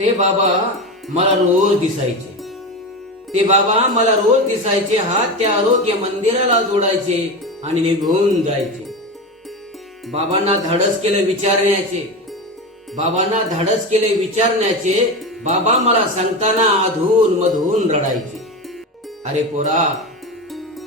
ते बाबा मला रोज दिसायचे. ते बाबा मला रोज दिसायचे. हात त्या आरोग्य मंदिराला जोडायचे आणि निघून जायचे. बाबांना धाडस केलं विचारण्याचे. बाबांना धाडस केले विचारण्याचे. बाबा मला सांगताना अधून मधून रडायचे. अरे पोरा,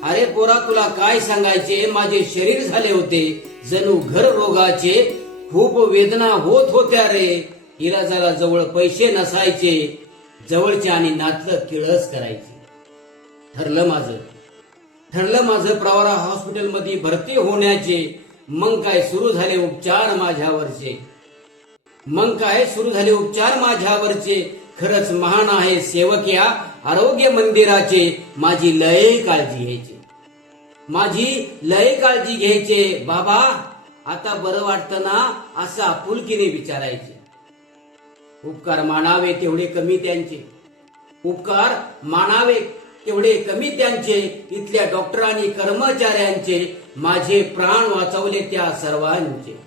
अरे पोरा, तुला काय सांगायचे. माझे शरीर झाले होते जणू घर रोगाचे. खूप वेदना होत होत्या रे. इलाजाला जवळ पैसे नसायचे. जवळचे आणि नातलं किळस करायचे. ठरलं माझं प्रवारा हॉस्पिटलमध्ये भरती होण्याचे. मग काय सुरू झाले उपचार माझ्यावरचे. खरंच महान आहे सेवक या आरोग्य मंदिराचे. माझी लय काळजी घ्यायचे. बाबा, आता बरं वाटतं ना, असं आपुलकीने विचारायचे. उपकार मानावे तेवढे कमी त्यांचे. इथल्या डॉक्टरांनी कर्मचाऱ्यांचे. माझे प्राण वाचवले त्या सर्वांचे.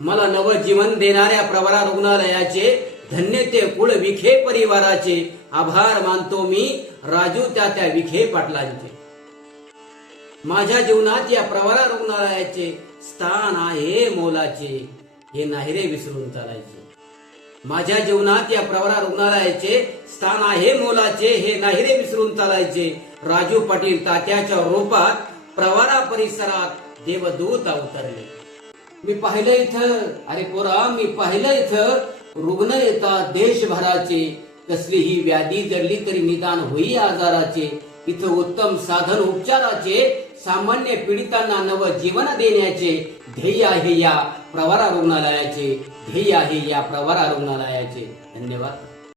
मला नवजीवन देणाऱ्या प्रवरा रुग्णालयाचे. धन्य ते कुळ विखे परिवाराचे. आभार मानतो मी राजू त्या विखे पाटलांचे. माझ्या जीवनात या प्रवरा रुग्णालयाचे स्थान आहे मोलाचे. हे नाही रे विसरून चालायचे. माझ्या जीवनात या प्रवरा रुग्णालयाचे स्थान आहे मोलाचे. हे नाही रे विसरून चालायचे. राजू पाटील तात्याच्या रूपात प्रवरा परिसरात देवदूत अवतरले. मी पाहिलं इथं रुग्ण येतात देशभराचे. कसलीही व्याधी जडली तरी निदान होई आजाराचे. इथं उत्तम साधन उपचाराचे. सामान्य पीडितांना नव जीवन देण्याचे ध्येय आहे या प्रवरा रुग्णालयाचे. धन्यवाद.